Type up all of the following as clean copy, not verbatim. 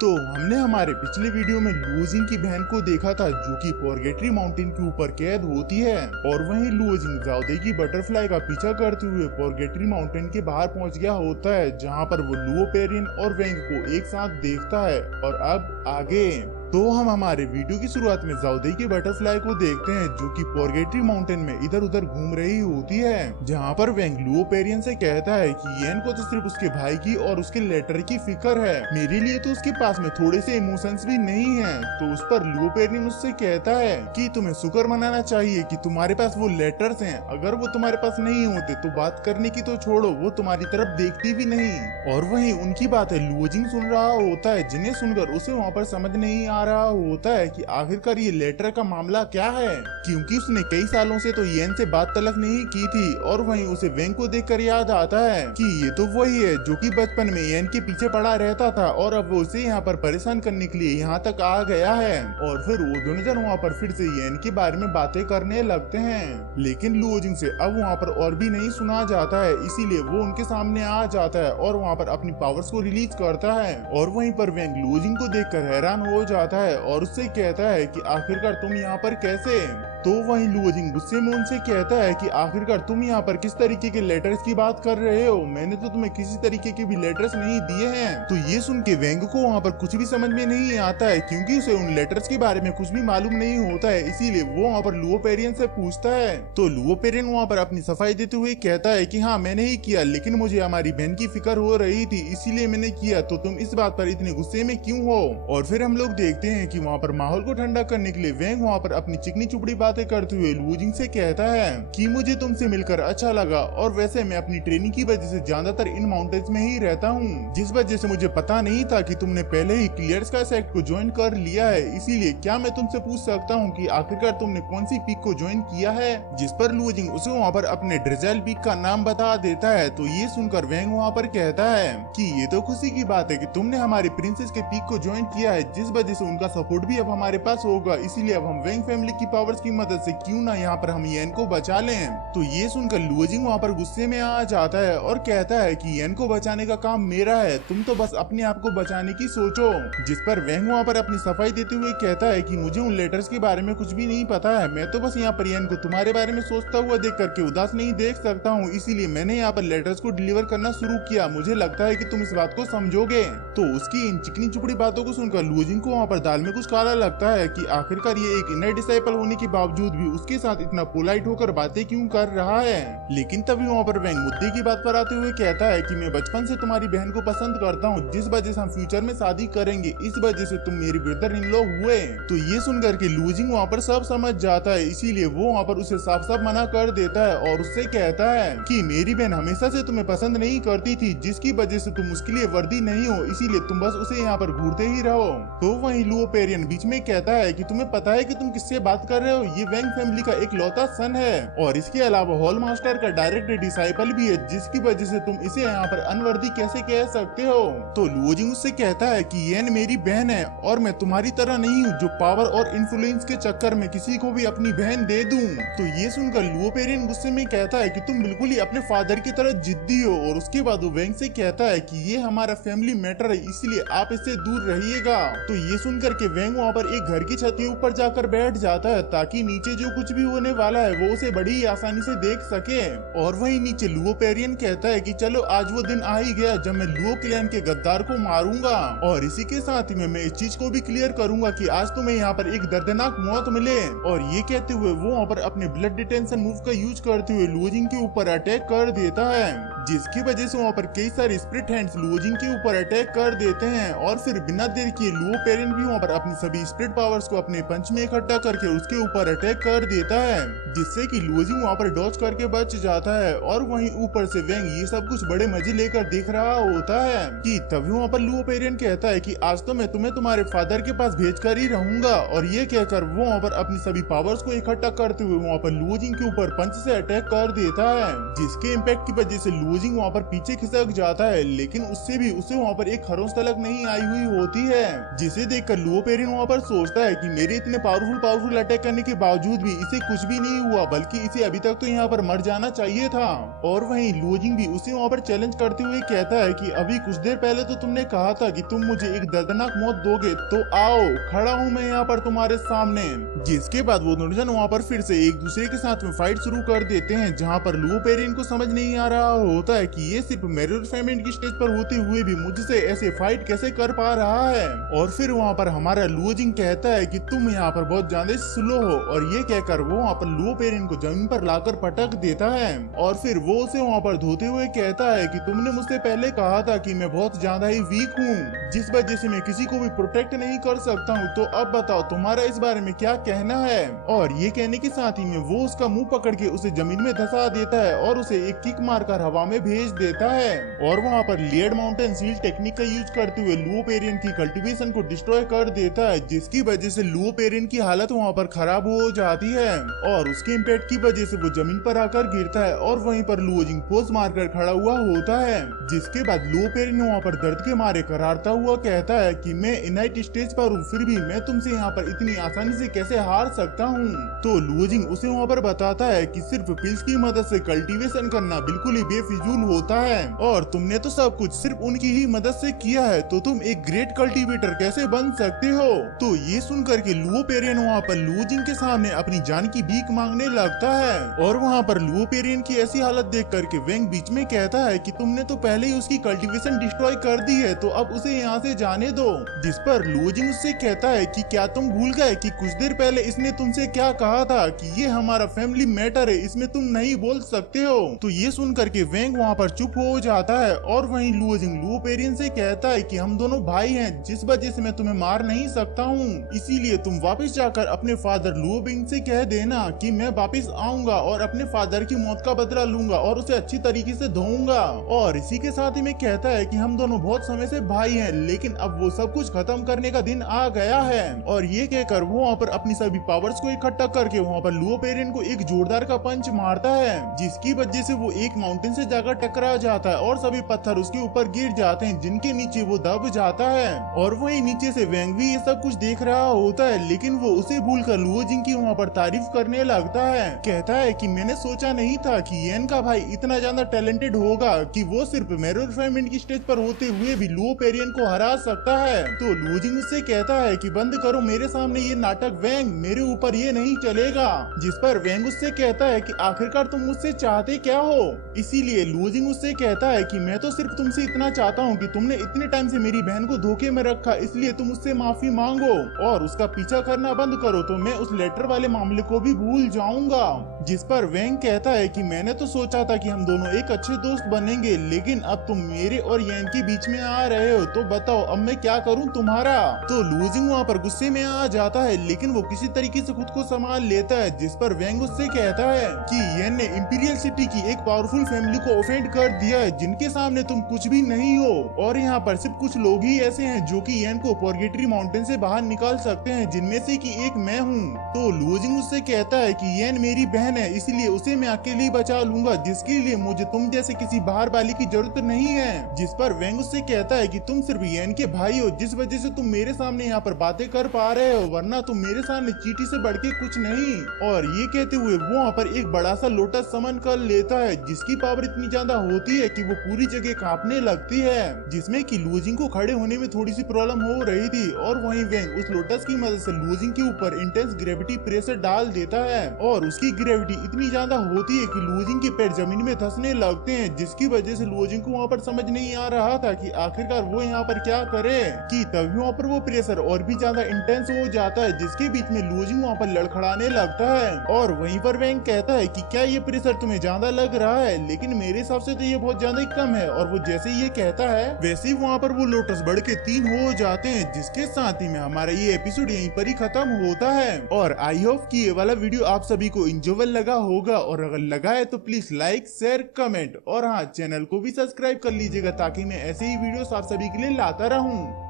तो हमने हमारे पिछले वीडियो में लुओजिंग की बहन को देखा था जो कि पोर्गेटरी माउंटेन के ऊपर कैद होती है और वहीं लुओजिंग ज़ाओदे की बटरफ्लाई का पीछा करते हुए पोर्गेटरी माउंटेन के बाहर पहुंच गया होता है, जहां पर वो लुओपेरियन और वेंग को एक साथ देखता है। और अब आगे तो हम हमारे वीडियो की शुरुआत में ज़ाओदे की बटरफ्लाई को देखते हैं जो कि पोर्गेटरी माउंटेन में इधर उधर घूम रही होती है, जहां पर वेंग लुओपेरियन से कहता है कि येन को तो सिर्फ उसके भाई की और उसके लेटर की फिक्र है, मेरे लिए तो उसके पास में थोड़े से इमोशंस भी नहीं हैं। तो उस पर लुओपेरियन उससे कहता है कि तुम्हें शुक्र मनाना चाहिए कि तुम्हारे पास वो लेटर्स हैं, अगर वो तुम्हारे पास नहीं होते तो बात करने की तो छोड़ो, वो तुम्हारी तरफ देखती भी नहीं। और वहीं उनकी बातें लुओजिंग सुन रहा होता है, जिन्हें सुनकर उसे वहाँ पर समझ नहीं आ रहा होता है कि आखिरकार ये लेटर का मामला क्या है, क्योंकि उसने कई सालों से तो येन से बात तलक नहीं की थी। और वहीं उसे वेंग को देखकर याद आता है कि ये तो वही है जो कि बचपन में येन के पीछे पड़ा रहता था और अब वो उसे यहाँ पर परेशान करने के लिए यहाँ तक आ गया है। और फिर वो दोनों जन वहाँ पर फिर से येन के बारे में बातें करने लगते हैं, लेकिन लुओजिंग से अब वहाँ पर और भी नहीं सुना जाता है, इसीलिए वो उनके सामने आ जाता है और वहाँ पर अपनी पावर्स को रिलीज करता है। और वहीं पर वेंग लुओजिंग को देखकर हैरान हो जाता है और उससे कहता है कि आखिरकार तुम यहाँ पर कैसे। तो वहीं लुओजिंग गुस्से में उनसे कहता है कि आखिरकार तुम यहाँ पर किस तरीके के लेटर्स की बात कर रहे हो, मैंने तो तुम्हें किसी तरीके के भी लेटर्स नहीं दिए हैं। तो ये सुन के वेंग को वहाँ पर कुछ भी समझ में नहीं आता है, क्योंकि उसे उन लेटर्स के बारे में कुछ भी मालूम नहीं होता है, इसीलिए वो वहाँ पर लुओपेरियन से पूछता है। तो लुओपेरियन वहाँ पर अपनी सफाई देते हुए कहता है कि हाँ मैंने ही किया, लेकिन मुझे हमारी बहन की फिक्र हो रही थी इसीलिए मैंने किया, तो तुम इस बात पर इतने गुस्से में क्यों हो। और फिर हम लोग देखते हैं कि वहाँ पर माहौल को ठंडा करने के लिए वेंग वहाँ पर अपनी चिकनी चुपड़ी बातें करते हुए लुओजिंग से कहता है कि मुझे तुमसे मिलकर अच्छा लगा, और वैसे मैं अपनी ट्रेनिंग की वजह से ज्यादातर इन माउंटेन्स में ही रहता हूँ, जिस वजह से मुझे पता नहीं था कि तुमने पहले ही क्लियर स्काई सेक्ट को ज्वाइन कर लिया है, इसीलिए क्या मैं तुमसे पूछ सकता हूँ कि आखिरकार तुमने कौन सी पीक को ज्वाइन किया है। जिस पर लुओजिंग उसे वहाँ पर अपने ड्रेजेल पीक का नाम बता देता है। तो ये सुनकर वेंग वहाँ पर कहता है कि ये तो खुशी की बात है कि तुमने हमारी प्रिंसेस के पीक को ज्वाइन किया है, जिस वजह से उनका सपोर्ट भी अब हमारे पास होगा, इसीलिए अब हम वेंग फैमिली की पावर्स की मदद से क्यों ना यहाँ पर हम येन को बचा लें। तो ये सुनकर लुओजिंग वहाँ पर गुस्से में आ जाता है और कहता है कि येन को बचाने का काम मेरा है, तुम तो बस अपने आप को बचाने की सोचो। जिस पर वेंग वहाँ पर अपनी सफाई देते हुए कहता है कि मुझे उन लेटर्स के बारे में कुछ भी नहीं पता है, मैं तो बस यहाँ पर येन को तुम्हारे बारे में सोचता हुआ देख करके उदास नहीं देख सकता हूँ, इसीलिए मैंने यहाँ पर लेटर्स को डिलीवर करना शुरू किया, मुझे लगता है कि तुम इस बात को समझोगे। तो उसकी इन चिकनी चुपड़ी बातों को सुनकर लुओजिंग को वहाँ पर दाल में कुछ काला लगता है कि आखिरकार ये एक इनर डिसाइपल होने के बावजूद भी उसके साथ इतना पोलाइट होकर बातें क्यों कर रहा है। लेकिन तभी वहाँ पर वेंग मुद्दे की बात पर आते हुए कहता है कि मैं बचपन से तुम्हारी बहन को पसंद करता हूँ, जिस वजह से हम फ्यूचर में शादी करेंगे, इस वजह से तुम मेरी ब्रदर इन लॉ हुए। तो ये सुनकर के लुओजिंग वहाँ पर सब समझ जाता है, इसीलिए वो वहाँ पर उसे साफ साफ मना कर देता है और उससे कहता है कि मेरी बहन हमेशा से तुम्हें पसंद नहीं करती थी, जिसकी वजह से तुम उसके लिए वर्दी नहीं हो, इसीलिए तुम बस उसे यहाँ पर घूरते ही रहो। तो वहीं लुओपेरियन बीच में कहता है कि तुम्हें पता है कि तुम किससे बात कर रहे हो, ये वेंग फैमिली का एक लौता सन है और इसके अलावा हॉल मास्टर का डायरेक्ट डिसाइपल भी है, जिसकी वजह से तुम इसे यहाँ पर अनवर्दी कैसे कह सकते हो। तो लुओजिंग उससे कहता है कि येन मेरी बहन है और मैं तुम्हारी तरह नहीं हूँ जो पावर और इन्फ्लुएंस के चक्कर में किसी को भी अपनी बहन दे दूं। तो ये सुनकर लुओपेरियन गुस्से में कहता है कि तुम बिल्कुल ही अपने फादर की तरह जिद्दी हो, और उसके बाद वो वेंग से कहता है कि ये हमारा फैमिली मैटर है, इसलिए आप इससे दूर रहिएगा। तो ये सुनकर के वेंग वहाँ पर एक घर की छत के ऊपर जाकर बैठ जाता है ताकि नीचे जो कुछ भी होने वाला है वो उसे बड़ी आसानी से देख सके। और वहीं नीचे लुओपेरियन कहता है कि चलो आज वो दिन आ ही गया जब मैं लुओ क्लैन के गद्दार को मारूंगा, और इसी के साथ ही मैं इस चीज को भी क्लियर करूंगा कि आज तुम्हें यहाँ पर एक दर्दनाक मौत मिले। और ये कहते हुए वो वहाँ पर अपने ब्लड डिटेंशन मूव का यूज करते हुए लुओजिंग के ऊपर अटैक कर देता है, जिसकी वजह से वहाँ पर कई सारे स्प्रिट हैंड्स लुओजिंग के ऊपर अटैक कर देते हैं। और फिर बिना देर किए लुओपेरियन भी वहाँ पर अपनी सभी स्प्रिट पावर्स को अपने पंच में इकट्ठा करके उसके ऊपर अटैक कर देता है, जिससे कि लुओजिंग वहाँ पर डॉज करके बच जाता है। और वहीं ऊपर से वेंग ये सब कुछ बड़े मजे लेकर देख रहा होता है कि तभी वहाँ पर लुओपेरियन कहता है कि आज तो मैं तुम्हें तुम्हारे फादर के पास भेज कर ही रहूंगा। और ये कहकर वो वहाँ पर अपनी सभी पावर्स को इकट्ठा करते हुए वहाँ पर लुओजिंग के ऊपर पंच से अटैक कर देता है, जिसके इम्पैक्ट की वजह से लुओजिंग लुओजिंग वहाँ पर पीछे खिसक जाता है, लेकिन उससे भी उसे वहाँ पर एक खरोंच तलक नहीं आई हुई होती है, जिसे देखकर लुओ पेरिन वहाँ पर सोचता है कि मेरे इतने पावरफुल अटैक करने के बावजूद भी इसे कुछ भी नहीं हुआ, बल्कि इसे अभी तक तो यहाँ पर मर जाना चाहिए था। और वहीं लुओजिंग भी उसे वहाँ पर चैलेंज करते हुए कहता है कि अभी कुछ देर पहले तो तुमने कहा था कि तुम मुझे एक दर्दनाक मौत दोगे, तो आओ, खड़ा हूँ मैं यहाँ पर तुम्हारे सामने। जिसके बाद वो दोनों जन वहाँ पर फिर से एक दूसरे के साथ में फाइट शुरू कर देते हैं, जहाँ पर लुओ पेरिन को समझ नहीं आ रहा होता है कि ये सिर्फ मेरिड फेमेंट की स्टेज पर होते हुए भी मुझसे ऐसे फाइट कैसे कर पा रहा है। और फिर वहाँ पर हमारा लुओजिंग कहता है कि तुम यहाँ पर बहुत ज्यादा स्लो हो, और ये कहकर वो वहाँ पर लुओ पेरिन को जमीन पर लाकर पटक देता है। और फिर वो उसे वहाँ पर धोते हुए कहता है कि तुमने मुझसे पहले कहा था कि मैं बहुत ज्यादा ही वीक हूँ, जिस वजह से मैं किसी को भी प्रोटेक्ट नहीं कर सकता हूँ, तो अब बताओ तुम्हारा इस बारे में क्या कहना है। और ये कहने के साथ ही में वो उसका मुंह पकड़ के उसे जमीन में धसा देता है और उसे एक किक मारकर हवा में भेज देता है। और वहाँ पर लेयर्ड माउंटेन सील टेक्निक का यूज करते हुए लुओ पेरिन की कल्टीवेशन को डिस्ट्रॉय कर देता है, जिसकी वजह से लुओ पेरिन की हालत वहाँ पर खराब हो जाती है और उसके इम्पैक्ट की वजह से वो जमीन पर आकर गिरता है और वहीं पर लुओजिंग पोज मारकर खड़ा हुआ होता है। जिसके बाद लुओ पेरिन वहाँ पर दर्द के मारे करारता हुआ कहता है कि मैं इनाइट स्टेज पर हूँ, फिर भी मैं तुमसे यहाँ पर इतनी आसानी से कैसे हार सकता हूँ। तो लुओजिंग उसे वहाँ पर बताता है कि सिर्फ पिल्स की मदद से कल्टीवेशन करना बिल्कुल ही बेफिजूल होता है, और तुमने तो सब कुछ सिर्फ उनकी ही मदद से किया है, तो तुम एक ग्रेट कल्टीवेटर कैसे बन सकते हो। तो ये सुनकर के लुओ पेरिन वहाँ पर लुओजिंग के सामने अपनी जान की भीख मांगने लगता है। और वहाँ पर लुओ पेरिन की ऐसी हालत देख करके वेंग बीच में कहता है कि तुमने तो पहले ही उसकी कल्टीवेशन डिस्ट्रॉय कर दी है, तो अब उसे यहाँ से जाने दो। जिस पर लुओजिंग उससे कहता है कि क्या तुम भूल गए कि कुछ देर पहले इसने तुमसे क्या कहा था कि ये हमारा फैमिली मैटर है, इसमें तुम नहीं बोल सकते हो। तो ये सुन करके वेंग वहाँ पर चुप हो जाता है और वहीं लुओजिंग लुओ पेरिन से कहता है कि हम दोनों भाई हैं, जिस वजह से मैं तुम्हें मार नहीं सकता हूँ, इसीलिए तुम वापस जाकर अपने फादर लुओ बिंग से कह देना कि मैं वापस आऊंगा और अपने फादर की मौत का बदला लूंगा और उसे अच्छी तरीके से धोऊंगा। और इसी के साथ ही में कहता है कि हम दोनों बहुत समय से भाई हैं, लेकिन अब वो सब कुछ खत्म करने का दिन आ गया है। और ये कहकर वो वहाँ पर अपनी सभी पावर्स को इकट्ठा करके वहाँ पर लुओ पेरिन को एक जोरदार का पंच मारता है, जिसकी वजह से वो एक माउंटेन से जाकर टकरा जाता है और सभी पत्थर उसके ऊपर गिर जाते हैं, जिनके नीचे वो दब जाता है। और वही नीचे से वेंग भी ये सब कुछ देख रहा होता है, लेकिन वो उसे भूलकर लुओजिंग की वहाँ पर तारीफ करने लगता है। कहता है कि मैंने सोचा नहीं था कि येन का भाई इतना ज्यादा टैलेंटेड होगा कि वो सिर्फ मेरिड फेमेंट की स्टेज पर होते हुए भी लुओ पेरिन को हरा सकता है। तो लुओजिंग उससे कहता है कि बंद करो मेरे सामने ये नाटक वेंग, मेरे ऊपर ये नहीं चलेगा। जिस पर वेंग उससे कहता है कि आखिरकार तुम मुझसे चाहते क्या हो। इसीलिए लुओजिंग उससे कहता है कि मैं तो सिर्फ तुमसे इतना चाहता हूँ कि तुमने इतने टाइम से मेरी बहन को धोखे में रखा, इसलिए तुम उससे माफी मांगो और उसका पीछा करना बंद करो, तो मैं उस लेटर वाले मामले को भी भूल जाऊंगा। जिस पर वेंग कहता है कि मैंने तो सोचा था कि हम दोनों एक अच्छे दोस्त बनेंगे, लेकिन अब तुम मेरे और येन के बीच में आ रहे हो, तो बताओ अब मैं क्या करूं तुम्हारा। तो लुओजिंग वहाँ पर गुस्से में आ जाता है, लेकिन वो किसी तरीके से खुद को संभाल लेता है। जिस पर वेंग उससे कहता है कि येन ने इंपीरियल सिटी की एक पावरफुल फैमिली को ऑफेंड कर दिया है, जिनके सामने तुम कुछ भी नहीं हो, और यहाँ पर सिर्फ कुछ लोग ही ऐसे हैं जो कि येन को पोर्गेटरी माउंटेन से बाहर निकाल सकते हैं, जिनमें से कि एक मैं हूँ। तो लुओजिंग उससे कहता है कि येन मेरी बहन है, इसलिए उसे मैं अकेले ही बचा लूंगा, जिसके लिए मुझे तुम जैसे किसी बाहर वाले की जरूरत नहीं है। जिस पर वेंग उससे कहता है कि तुम सिर्फ येन के भाई हो, जिस वजह से तुम मेरे सामने यहाँ पर बातें कर पा रहे हो, वरना तुम मेरे सामने चींटी से बढ़ के कुछ नहीं। और ये कहते हुए वो वहाँ पर एक बड़ा सा लोटस समन कर लेता है, जिसकी पावर इतनी ज्यादा होती है कि वो पूरी जगह कांपने लगती है, जिसमें कि लुओजिंग को खड़े होने में थोड़ी सी प्रॉब्लम हो रही थी। और वहीं वेंग उस लोटस की मदद से लुओजिंग के ऊपर इंटेंस ग्रेविटी प्रेशर डाल देता है, और उसकी ग्रेविटी इतनी ज्यादा होती है कि लुओजिंग के पैर जमीन में धंसने लगते हैं, जिसकी वजह से लुओजिंग को वहाँ पर समझ नहीं आ रहा था कि आखिरकार वो यहाँ पर क्या करे। कि तभी वहाँ पर वो प्रेशर और भी ज्यादा इंटेंस हो जाता है, जिसके बीच में लुओजिंग वहाँ पर लड़खड़ाने लगता है। और वहीं पर वेंग कहता है कि क्या ये प्रेशर तुम्हें ज्यादा लग रहा है, लेकिन मेरे हिसाब से तो ये बहुत ज्यादा ही कम है। और वो जैसे ये कहता है वैसे ही वहाँ पर वो लोटस बढ़ के 3 हो जाते हैं, जिसके साथ ही में हमारा ये एपिसोड यहीं पर ही खत्म होता है। और आई होप कि ये वाला वीडियो आप सभी को इंजॉयबल लगा होगा, और अगर लगा है तो प्लीज लाइक शेयर कमेंट, और हाँ, चैनल को भी सब्सक्राइब कर लीजिएगा ताकि मैं ऐसे ही वीडियोस आप सभी के लिए लाता रहूं।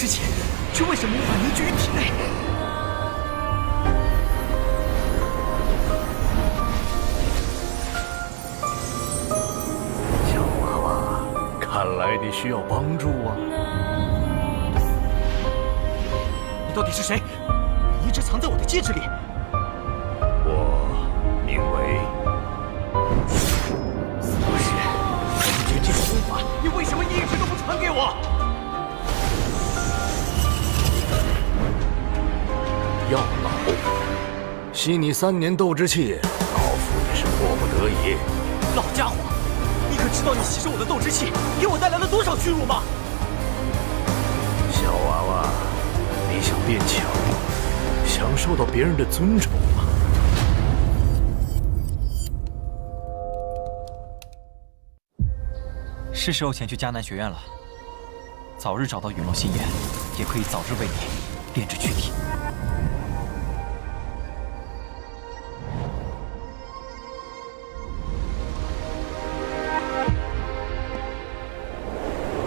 之前，却为什么无法凝聚于体内？小娃娃，看来你需要帮助啊！你到底是谁？你一直藏在我的戒指里。我名为不是，根据这个功法，你为什么一直都不传给我？药老，吸你3年斗志气，老夫也是迫不得已。老家伙，你可知道你吸收我的斗志气给我带来了多少屈辱吗？小娃娃，你想变强，想受到别人的尊崇吗？是时候前去迦南学院了。早日找到陨落心眼，也可以早日为你炼制躯体。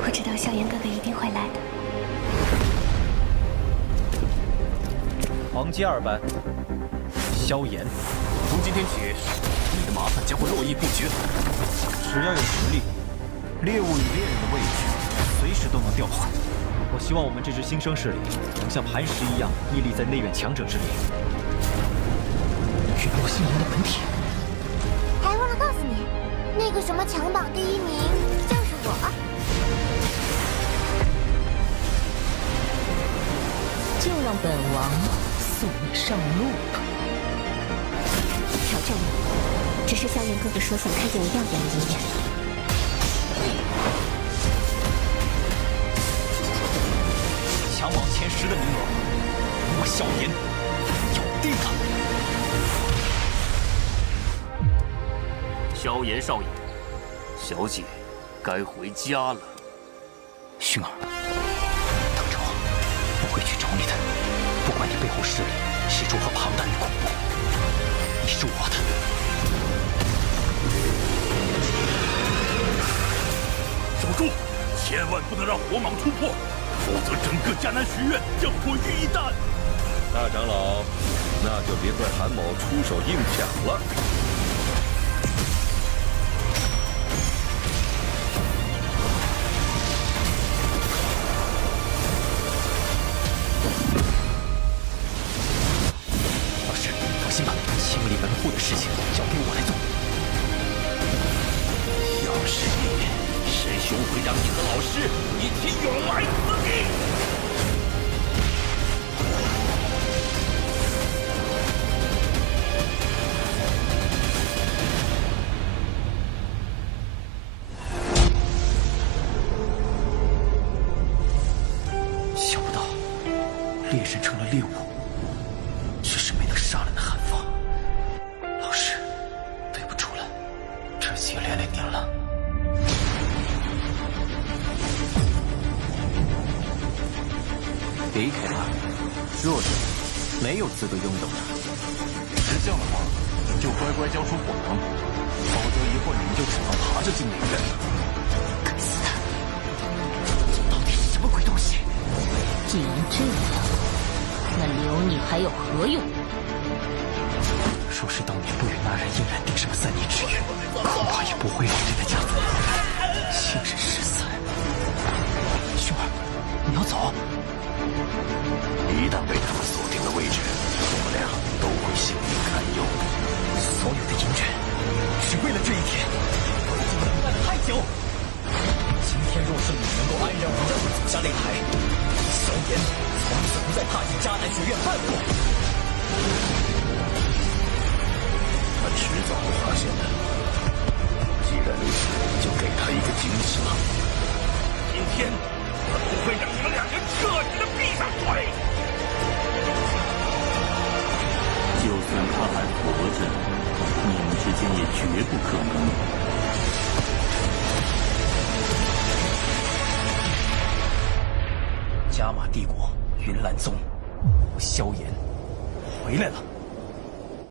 我知道萧炎哥哥一定会来的。黄阶2班，萧炎。从今天起，你的麻烦将会络绎不绝。只要有实力，猎物与猎人的位置随时都能调换。我希望我们这支新生势力能像磐石一样屹立在内院强者之列。陨落心炎的本体。还忘了告诉你，那个什么强榜第1名就是我。就让本王送你上路吧。挑战你，只是萧炎哥哥说想看见我耀眼的一面。强榜前10的名额，我萧炎要定了。萧炎少爷，小姐该回家了。薰儿，等着我，我会去找你的。不管你背后势力是如何庞大与恐怖，你是我的。守住，千万不能让火蟒突破，否则整个迦南学院将毁于一旦。大长老，那就别怪韩某出手硬抢了。老师，放心吧，清理门户的事情交给我来做。要是你，师兄会让你和老师一起永埋此地。想不到，猎人成了猎物，却是没能杀了那韩放。老师，对不住了，这些连累您了。离开吧，弱者没有资格拥有的。是这样的话，就乖乖交出火能，否则一会儿你们就只能爬着进内院了。该死的！到底是什么鬼东西？既然这样，那留你还有何用？若是当年不与那人硬然定什么3年之约，恐怕也不会让这个家族亲人失散。薰儿，你要走？一旦被他们锁定了位置，我们俩都会性命堪忧。所有的隐忍，只为了这一天，我已经等待了太久。今天若是你能够安然无恙地走下擂台，萧炎从此不再踏进迦南学院半步。他迟早会发现的。既然如此，就给他一个惊喜吧。今天我不会让你们两人彻底的闭上嘴。就算他还活着，你们之间也绝不可能。加玛帝国云岚宗，萧炎回来了。